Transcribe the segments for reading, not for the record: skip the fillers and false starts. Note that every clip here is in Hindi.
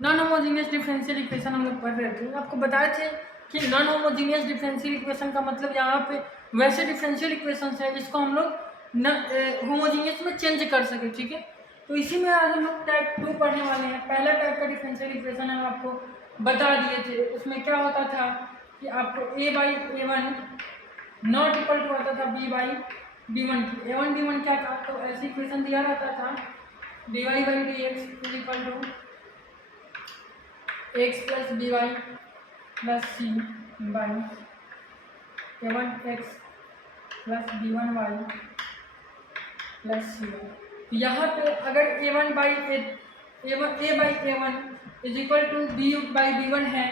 नॉन होमोजीनियस डिफरेंशियल इक्वेशन हम लोग पढ़ रहे थे, आपको बताए थे कि नॉन होमोजीनियस डिफरेंशियल इक्वेशन का मतलब यहाँ पे वैसे डिफरेंशियल इक्वेशन है जिसको हम लोग होमोजीनियस में चेंज कर सके, ठीक है। तो इसी में आज हम लोग टाइप 2 पढ़ने वाले हैं। पहला टाइप का डिफरेंशियल इक्वेशन हम आपको बता दिए थे, उसमें क्या होता था कि आपको a/a1 नॉट इक्वल टू आता था b/b1 की। a1 b1 क्या था, तो ऐसी इक्वेशन दिया रहता था dy/dx is equal to x plus dy plus c by a1x plus b1y plus c। यहाँ पे अगर a/a1 is equal to b/b1 है,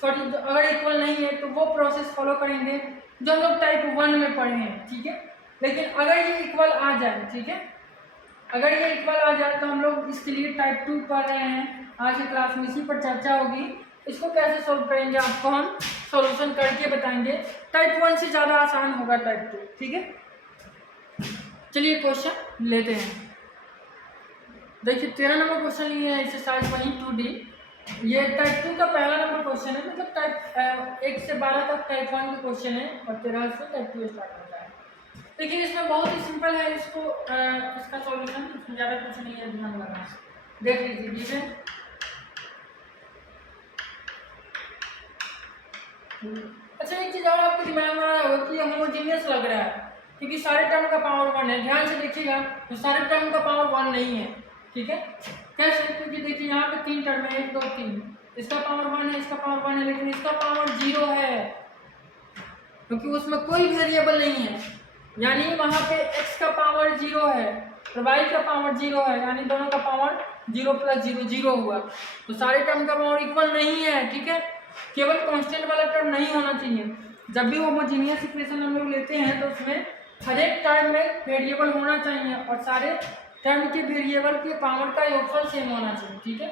सॉरी अगर इक्वल नहीं है तो वो प्रोसेस फॉलो करेंगे जो हम लोग टाइप 1 में पढ़े हैं, ठीक है। लेकिन अगर ये इक्वल आ जाए, ठीक है, अगर ये इक्वल आ जाए तो हम लोग इसके लिए टाइप 2 पढ़ रहे हैं। आज की क्लास में इसी पर चर्चा होगी। इसको कैसे सॉल्व करेंगे आपको हम सॉल्यूशन करके बताएंगे। टाइप 1 से ज़्यादा आसान होगा टाइप 2, ठीक है। चलिए क्वेश्चन लेते हैं। देखिए 13 नंबर क्वेश्चन लिए हैं एक्सरसाइज वही 2D। ये टाइप 2 का पहला नंबर क्वेश्चन है, मतलब टाइप 1 से 12 तक टाइप 1 का क्वेश्चन है और 13 से टाइप 2 स्टार्ट होता है। देखिए इसमें बहुत ही सिंपल है, इसको इसका सॉल्यूशन इसमें ज़्यादा कुछ नहीं है, ध्यान लगा देख लीजिए। गिवन अच्छा एक चीज़ और आपको दिमाग में आ रहा होगा कि होमोजेनियस लग रहा है क्योंकि सारे टर्म का पावर 1 है। ध्यान से देखिएगा तो सारे टर्म का पावर 1 नहीं है, ठीक है। कैसे, क्योंकि देखिए यहाँ पे 3 टर्म है, 1 2 3, इसका पावर 1 है, इसका पावर 1 है, लेकिन इसका पावर 0 है क्योंकि उसमें कोई वेरिएबल नहीं है। यानी वहाँ पे x का पावर 0 है और y का पावर 0 है, यानी दोनों का पावर 0 प्लस 0 0 हुआ। तो सारे टर्म का पावर इक्वल नहीं है, ठीक है। केवल कांस्टेंट वाला टर्म नहीं होना चाहिए। जब भी होमोजीनियस इक्वेशन हम लोग लेते हैं तो उसमें हर एक टर्म में वेरिएबल होना चाहिए और सारे टर्म के वेरिएबल के पावर का योगफल सेम होना चाहिए, ठीक है।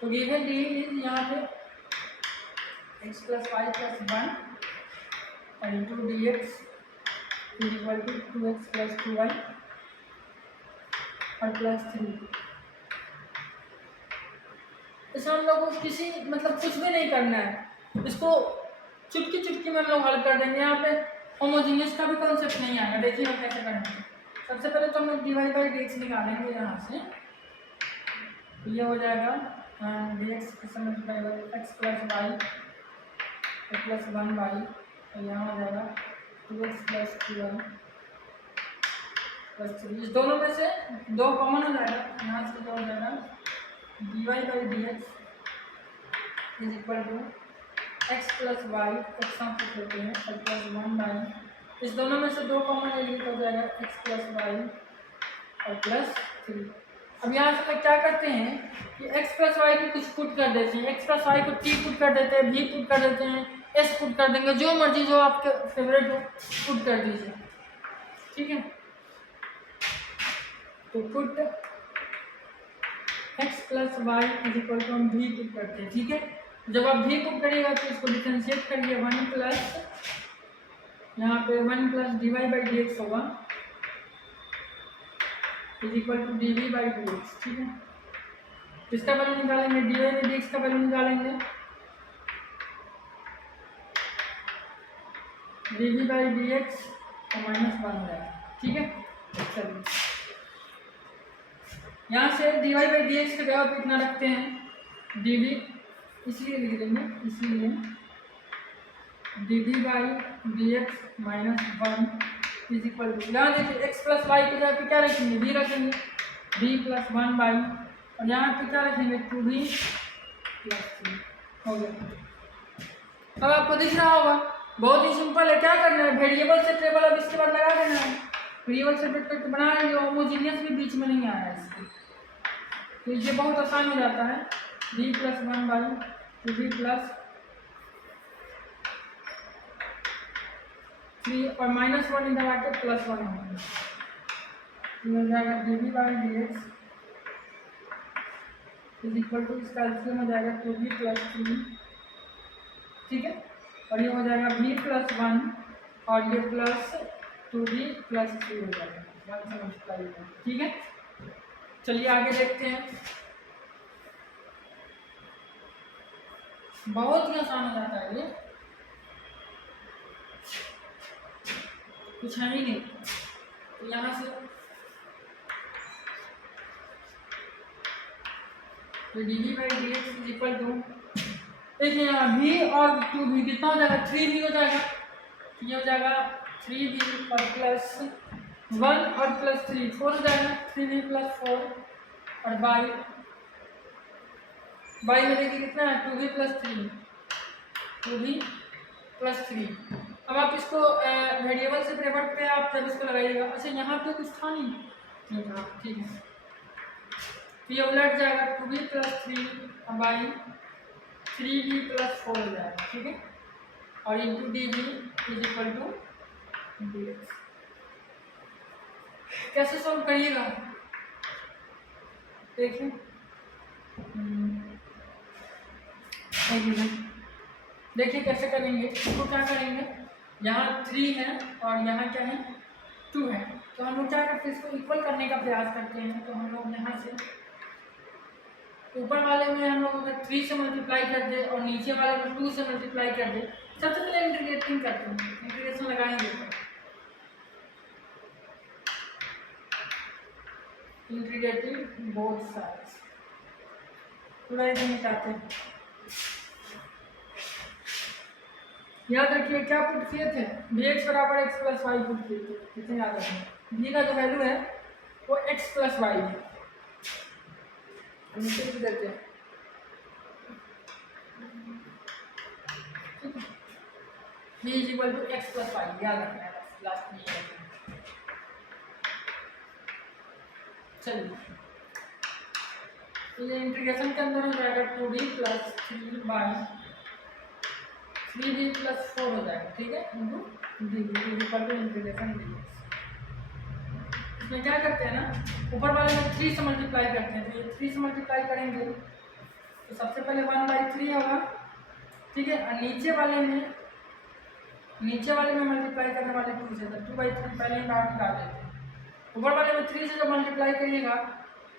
तो गिवन डी इज यहाँ पे x प्लस वाई प्लस 1 और into d x is equal to 2x plus 2y और प्लस 3। इसमें हम लोग को किसी मतलब कुछ भी नहीं करना है, इसको चुटकी चुटकी में हम लोग हल कर देंगे। यहाँ पे होमोजीनियस का भी कॉन्सेप्ट नहीं आएगा। देखिए हम कैसे करेंगे। सबसे पहले तो हम लोग dy बाई डी एक्स निकालेंगे यहाँ से, ये हो जाएगा d x x plus y plus 1 by, और यहाँ हो जाएगा 2x प्लस 2y प्लस 3। इस दोनों में से 2 कॉमन हो जाएगा, यहाँ से 2 हो जाएगा dy by D x is equal to x plus y, x साथ लेते हैं और प्लस 1 बाई, इस दोनों में से 2 कॉमन ले तो हो जाएगा एक्स प्लस वाई और प्लस 3। अब यहाँ से क्या करते हैं कि x प्लस वाई को कुछ पुट कर देते हैं, x प्लस वाई को t पुट कर देते हैं, v पुट कर देते हैं, s पुट कर देंगे, जो मर्जी जो आपके फेवरेट हो पुट कर दीजिए, ठीक है। तो put x plus y is equal to हम v पुट करते हैं, ठीक है। जब आप v पुट करिएगा तो इसको डिफरेंशिएट करिए, 1 प्लस यहाँ पे 1 plus D Y by D X होगा is equal to D we by D X, ठीक है। किसका वैल्यू निकालेंगे, D Y by D X का वैल्यू निकालेंगे, D we by D x और -1 हो जाएगा, ठीक है। चलिए यहाँ से D Y by D X की जगह पे इतना रखते हैं, डी वी इसलिए लिख देंगे, इसलिए d we by D x -1 is equal to, यहाँ देखिए x प्लस वाई की जगह पे क्या रखेंगे, v रखेंगे, v प्लस 1 बाई, और यहाँ पे क्या रखेंगे 2v प्लस 3 हो गया। अब आपको दिख रहा होगा बहुत ही सिंपल है। क्या करना है, वेरिएबल से टेबल अब इसके बाद लगा देना है, वेरिएबल सेपरेट करके बना लेंगे। होमोजीनियस भी बीच में नहीं आया इसके, तो ये बहुत आसान हो जाता है। v plus 1 by 2v plus 3 और -1 इधर आके +1 हो जाएगा, d we by D x is equal to, इसका एलसीएम हो जाएगा 2v प्लस 3, ठीक है। और ये हो जाएगा v प्लस 1 और ये प्लस 2v प्लस 3 हो जाएगा, 1 से मल्टीप्लाई, ठीक है। चलिए आगे देखते हैं। बहुत ही आसान हो जाता है ये, कुछ है ही नहीं। तो यहाँ से d we by D x is equal to, देखिए यहाँ v और 2v कितना हो जाएगा, 3v हो जाएगा। ये हो जाएगा 3v और प्लस 1 और प्लस 3 4 हो जाएगा, 3v प्लस 4 और बाई में देखिए कितना है 2v प्लस 3, 2v प्लस 3। अब आप इसको वेरिएबल से प्रेफर पे आप जब इसको लगाइएगा, अच्छा यहाँ पे कुछ था नहीं था, ठीक है, तो ये उलट जाएगा 2v plus 3 by 3v plus 4 हो जाएगा, ठीक है, और into d v is equal to d x. कैसे सॉल्व करिएगा देखिए, एक मिनट, देखिए कैसे करेंगे इसको, क्या करेंगे, यहाँ 3 है और यहाँ क्या है 2 है, तो हम लोग क्या करते हैं इसको इक्वल करने का प्रयास करते हैं। तो हम लोग यहाँ से ऊपर वाले में हम लोग अगर 3 से मल्टीप्लाई कर दे और नीचे वाले में 2 से मल्टीप्लाई कर दे, सबसे पहले इंटीग्रेटिंग करते हैं, इंटीग्रेशन लगाएंगे, इंटीग्रेटिंग बोथ साइड्स पूरा इधर मिटाते हैं। याद रखिए क्या पुट किए थे, dx बराबर x प्लस वाई पुट किए थे, कितने याद रखें, b का जो वैल्यू है वो x प्लस वाई है, नीचे लिख देते हैं, b is equal to x plus y, याद रखना है लास्ट में। चलिए तो ये इंटीग्रेशन के अंदर हो जाएगा 2d plus 3 by 3b plus 4 हो जाएगा, ठीक है, into d v equal to integration d x. इसमें क्या करते हैं ना, ऊपर वाले में 3 से मल्टीप्लाई करते हैं, तो ये 3 से मल्टीप्लाई करेंगे तो सबसे पहले 1/3 होगा, ठीक है, और नीचे वाले में मल्टीप्लाई करने वाले 2 से, तो 2/3 पहले ही बाहर निकाल देते हैं। ऊपर वाले में 3 से जब मल्टीप्लाई करिएगा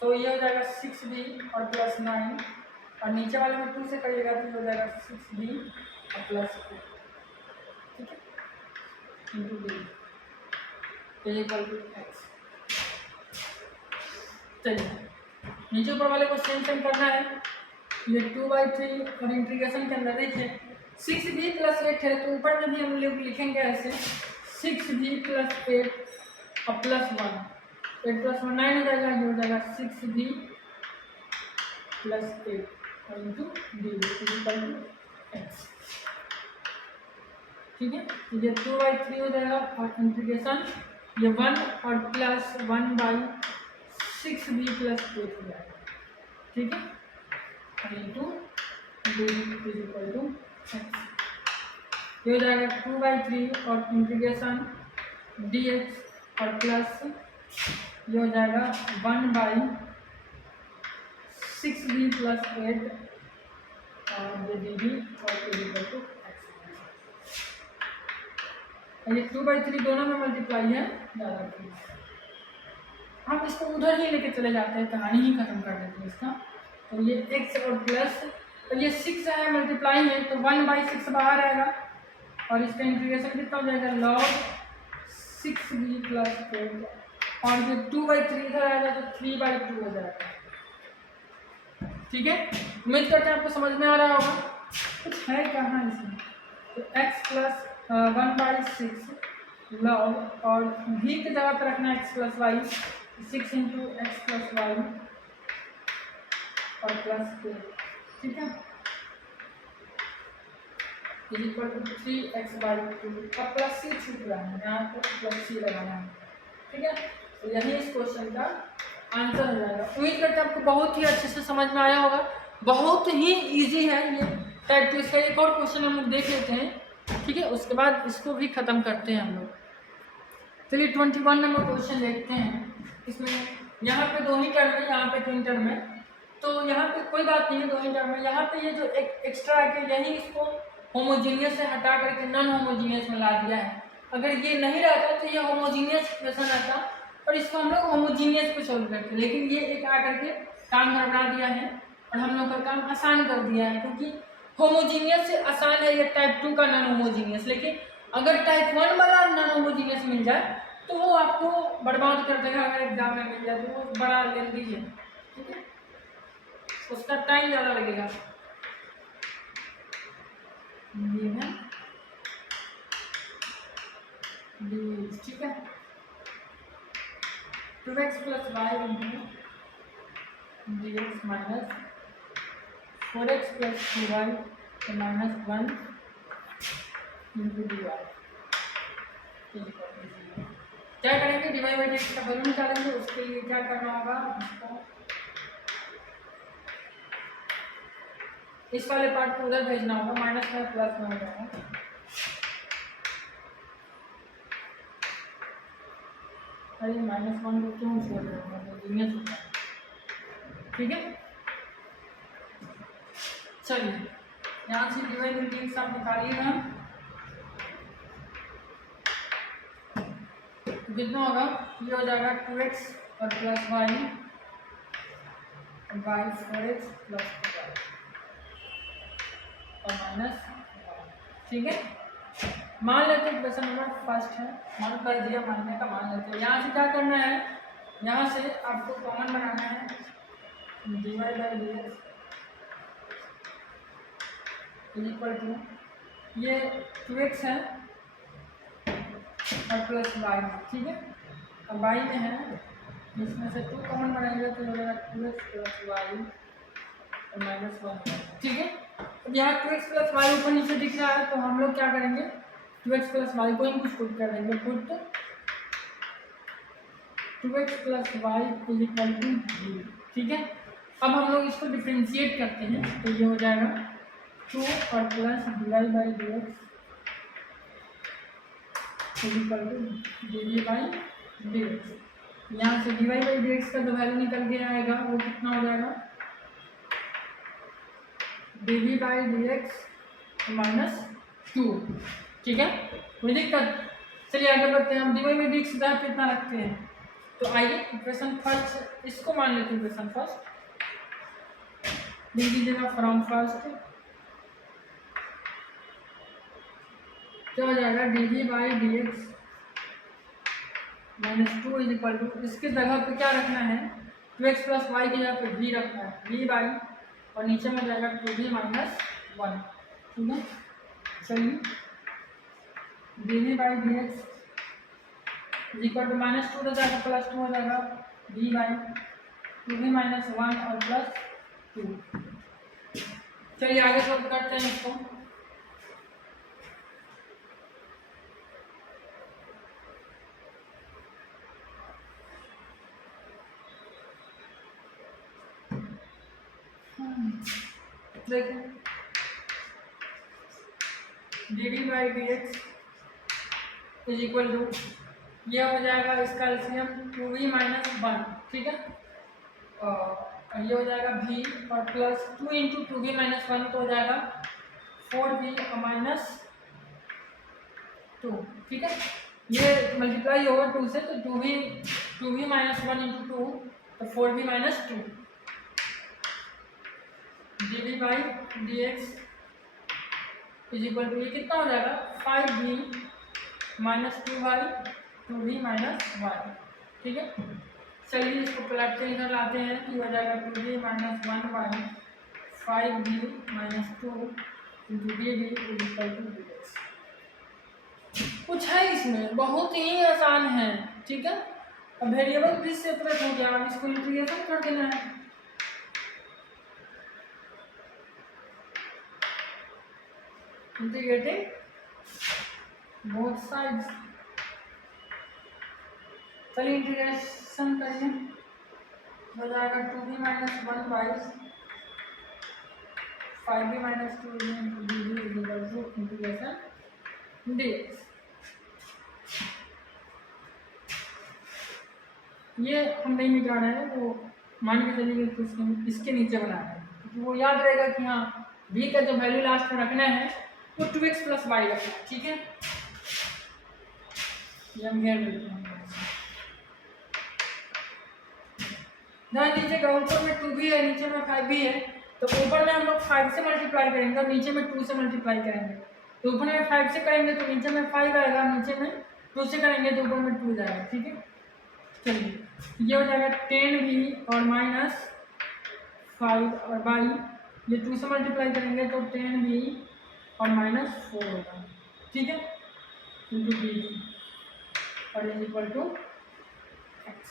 तो ये हो जाएगा 6b और प्लस 9, और नीचे वाले में 2 से करिएगा तो ये हो जाएगा 6b और प्लस 4, ठीक है, into d equal to x. चलिए नीचे ऊपर वाले को सेम करना है, ये 2/3 और इंटीग्रेशन के अंदर देखिए 6b प्लस 8 है, तो ऊपर में भी हम लोग लिखेंगे ऐसे 6b प्लस 8 और प्लस 1, 8 प्लस 1 9 हो जाएगा, ये हो जाएगा 6b प्लस 8 और into d equal to x, ठीक है, ये 2/3 हो जाएगा और इंटीग्रेशन ये 1 और प्लस 1/6b प्लस 8 हो जाएगा, ठीक है, और into d equal to x. ये हो जाएगा 2/3 और इंटीग्रेशन डी एक्स और प्लस ये हो जाएगा 1/6b प्लस 8 और ये डी डी और इक्वल टू एक्स। ये 2/3 दोनों में मल्टीप्लाई है, ज़्यादा हम इसको उधर ही लेके चले जाते हैं, कहानी ही खत्म कर देते हैं इसका। तो ये x और प्लस, तो ये 6 है मल्टीप्लाई है, तो 1/6 बाहर आएगा और इसका इंटीग्रेशन कितना हो जाएगा log 6b प्लस 8, और ये 2/3 इधर आएगा तो 3/2 हो जाएगा, ठीक है। उम्मीद करते हैं आपको समझ में आ रहा होगा, कुछ है कहाँ इसमें, तो x प्लस 1/6 log और v की जगह पर रखना x plus y, 6 into x plus y और प्लस 2, ठीक है, इज इक्वल टू 3x/2। अब प्लस सी छूट रहा है, यहाँ पर प्लस सी लगाना है, ठीक है, तो यही इस क्वेश्चन का आंसर हो जाएगा। उम्मीद करते हैं आपको बहुत ही अच्छे से समझ में आया होगा, बहुत ही इजी है ये टाइप 2। इसका एक और क्वेश्चन हम लोग देख लेते हैं, ठीक है, उसके बाद इसको भी ख़त्म करते हैं हम लोग। चलिए 21 नंबर क्वेश्चन देखते हैं। इसमें यहाँ पे 2 ही टर्म है, यहाँ पे 3 टर्म है, तो यहाँ पे कोई बात नहीं है, 2 ही टर्म है। यहाँ पे ये जो एक एक्स्ट्रा है यही इसको होमोजीनियस से हटा करके नॉन होमोजीनियस में ला दिया है। अगर ये नहीं रहता तो ये होमोजीनियस इक्वेशन आता और इसको हम लोग होमोजीनियस पे सोल्व करते, लेकिन ये एक आकर के काम गड़बड़ा दिया है और हम लोग का काम आसान कर दिया है, क्योंकि होमोजीनियस से आसान है ये टाइप 2 का नॉन होमोजीनियस, लेकिन अगर टाइप 1 वाला नॉन होमोजीनियस मिल जाए तो वो आपको बर्बाद कर देगा। अगर एग्जाम में मिल जाए तो वो बड़ा लेंदी है, ठीक है, उसका टाइम ज़्यादा लगेगा। ये है ठीक है, 2x plus y into dx minus 4x plus 2y minus 1 into dy। क्या करेंगे, डिवाइड बाई डिक्स का वैल्यू निकालेंगे। उसके लिए क्या करना होगा, इस वाले पार्ट को उधर भेजना होगा, माइनस में प्लस में हो जाएगा। अरे -1 को क्यों छोड़ रहे हो, ठीक है। चलिए यहाँ से डिवाइड बाई डिक्स आप निकालिएगा, कितना होगा, ये हो जाएगा 2x और plus Y by 4x plus 2y और माइनस, ठीक है। मान लेते हैं क्वेश्चन नंबर फर्स्ट है, मान कर दिया, मानने का मान लेते हैं। यहाँ से क्या करना है, यहाँ से आपको कॉमन बनाना है, divide by d x equal to ये 2x है और प्लस वाई, ठीक है। अब वाई में है, इसमें से 2 कॉमन बनाएंगे तो हो जाएगा 2x प्लस वाई और माइनस 1, ठीक है। अब यहाँ 2x प्लस वाई ऊपर नीचे दिख रहा है, तो हम लोग क्या करेंगे, 2x प्लस वाई को ही कुछ पुट कर देंगे, put 2x plus y is equal to 0, ठीक है। अब हम लोग इसको डिफ्रेंशिएट करते हैं, तो ये हो जाएगा 2 और plus d by D x is equal to d by D x. यहाँ से डी बाई डी एक्स का जो वैल्यू निकल के आएगा वो कितना हो जाएगा, D by D x minus 2, ठीक है, कोई दिक्कत। चलिए आगे बढ़ते हैं, हम डी बाई डी एक्स कितना रखते हैं, तो आइए इक्वेशन फर्स्ट इसको मान लेते हैं। इक्वेशन फर्स्ट लिख दीजिएगा, फ्रॉम फर्स्ट क्या हो जाएगा, d we by D x minus 2 is equal to, इसके जगह पे क्या रखना है, 2x प्लस वाई की जगह पे v रखना है, v बाई और नीचे में जाएगा 2v माइनस 1, ठीक है। चलिए d we by D x is equal to -2 हो जाएगा, प्लस 2 हो जाएगा, v बाई 2v माइनस 1 और प्लस 2। चलिए आगे सॉल्व करते हैं इसको। देखिए d d by D x is equal to ये हो जाएगा इसका एलसीएम 2v माइनस 1, ठीक है, और ये हो जाएगा v और प्लस 2 इंटू 2v माइनस 1 तो हो जाएगा 4v माइनस 2, ठीक है। ये मल्टीप्लाई होगा 2 से, तो 2v माइनस 1 इंटू 2 तो 4v minus 2 d we by D x is equal to ये कितना हो जाएगा, 5v minus 2y 2v minus 1, ठीक है। चलिए इसको प्लट के इधर लाते हैं, कि हो जाएगा 2v minus 1y 5v minus 2 into d v is equal to d x. कुछ है इसमें, बहुत ही आसान है, ठीक है। अब वेरिएबल भी सेपरेट हो गया, अब इसको इंटीग्रेशन कर देना है, इंटीग्रेटिंग बोथ साइड्स। चलिए इंटीग्रेशन करिए, हो जाएगा 2v minus 1 by 5v minus 2 into d v is equal to integration d x. ये हम नहीं मिटा रहे हैं, वो मान के चलिए तो इसके नीचे बनाना है, क्योंकि वो याद रहेगा कि हाँ v का जो वैल्यू लास्ट में रखना है वो 2x प्लस वाई रखना है, ठीक है। ये हम घेर देते हैं, ध्यान दीजिएगा ऊपर में 2v है नीचे में 5v है, तो ऊपर में हम लोग 5 से मल्टीप्लाई करेंगे और नीचे में 2 से मल्टीप्लाई करेंगे। तो ऊपर में 5 से करेंगे तो नीचे में 5 आएगा, नीचे में 2 से करेंगे तो ऊपर में 2 जाएगा। ठीक है, चलिए ये हो जाएगा 10v और माइनस 5 और बाई ये 2 से मल्टीप्लाई करेंगे तो 10v और माइनस 4 होगा। ठीक है, इंटू डी और इज इक्वल टू एक्स।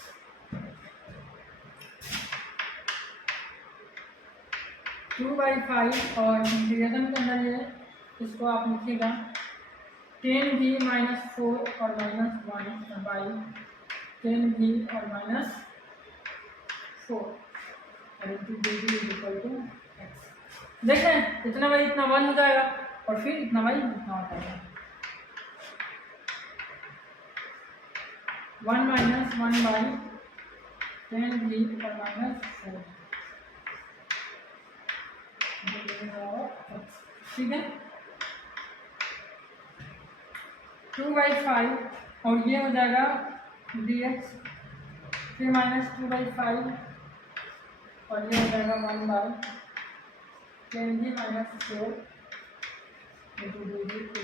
2/5 और इंटीग्रेशन के अंदर ये इसको आप लिखिएगा 10v माइनस 4 और माइनस 1 बाई 10v और माइनस 4 और into d is equal to x. देखें इतना बाई इतना 1 हो जाएगा और फिर इतना बाई इतना हो जाएगा 1 माइनस 1 बाई 10v और माइनस 4। ठीक है, 2/5 और ये हो जाएगा dx, फिर माइनस 2/5 और ये हो जाएगा 1/10v minus 4 into d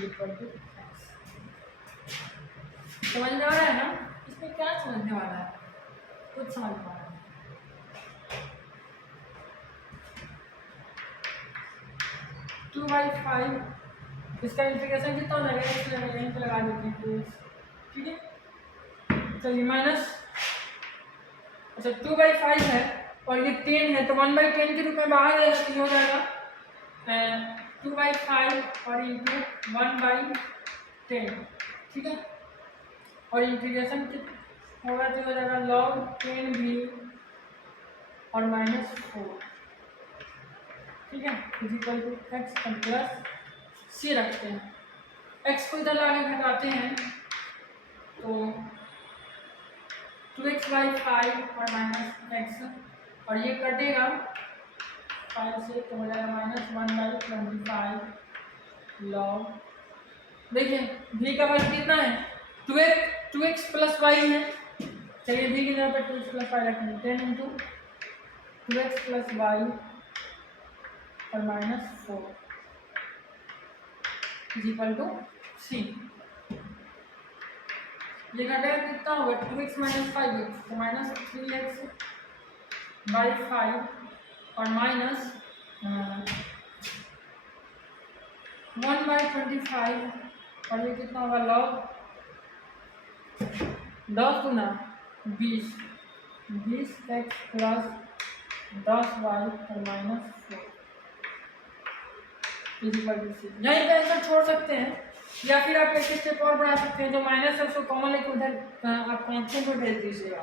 equal to x. समझ में आ रहा है ना? इसमें क्या समझने वाला है? कुछ समझ में आ रहा है? 2/5 इसका इंटीग्रेशन कितना हो जाएगा, इसलिए मैं यहीं पे लगा देती हूँ। ठीक है, चलिए माइनस, अच्छा 2/5 है और ये 10 है तो 1/10 के रूप में बाहर आएगा तो ये हो जाएगा 2/5 और इंटू 1/10। ठीक है, और इंटीग्रेशन होगा तो हो जाएगा log 10v और माइनस 4। ठीक है, is equal to x plus C रखते हैं। एक्स को इधर आगे घटाते हैं तो 2x/5 और माइनस एक्स और ये कटेगा 5 से तो हो जाएगा माइनस 1/25 लॉग। देखिए v का वैल्यू कितना है 2x प्लस वाई है। चलिए v की जगह पर 2x प्लस वाई रखेंगे 10 इंटू 2x प्लस वाई और माइनस 4 इज इक्वल टू सी। ये घटेगा कितना होगा 2x माइनस 5x तो माइनस 3x बाई 5 और माइनस 1/25 और ये कितना होगा लॉग 10 गुना 20x प्लस 10y और माइनस 4 इक्वल टू सी। यहीं पे आंसर छोड़ सकते हैं या फिर आप एक स्टेप और बना सकते हैं, जो माइनस है उसको कॉमन लेके उधर आप कांस्टेंट में भेज दीजिएगा।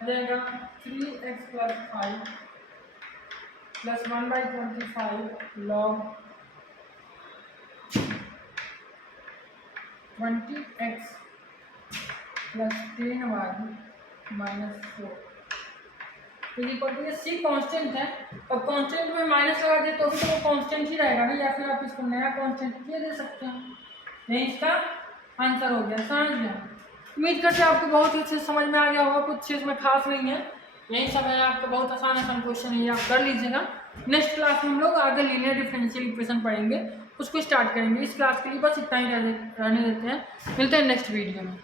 हो जाएगा 3x plus 5 plus 1/25 log 20x plus 10y minus 4 equal to. ये सी कांस्टेंट है और कांस्टेंट में माइनस लगा दे तो भी तो वो कांस्टेंट ही रहेगा ना, या फिर आप इसको नया कांस्टेंट ये दे सकते हैं। यही इसका आंसर हो गया, समझ गया। उम्मीद करते हैं आपको बहुत ही अच्छे समझ में आ गया होगा, कुछ चीज़ में खास नहीं है, यही सब है। आपका बहुत आसान क्वेश्चन है, ये आप कर लीजिएगा। नेक्स्ट क्लास में हम लोग आगे लीनियर डिफरेंशियल इक्वेशन पढ़ेंगे, उसको स्टार्ट करेंगे। इस क्लास के लिए बस इतना ही रहने देते हैं, मिलते हैं नेक्स्ट वीडियो में।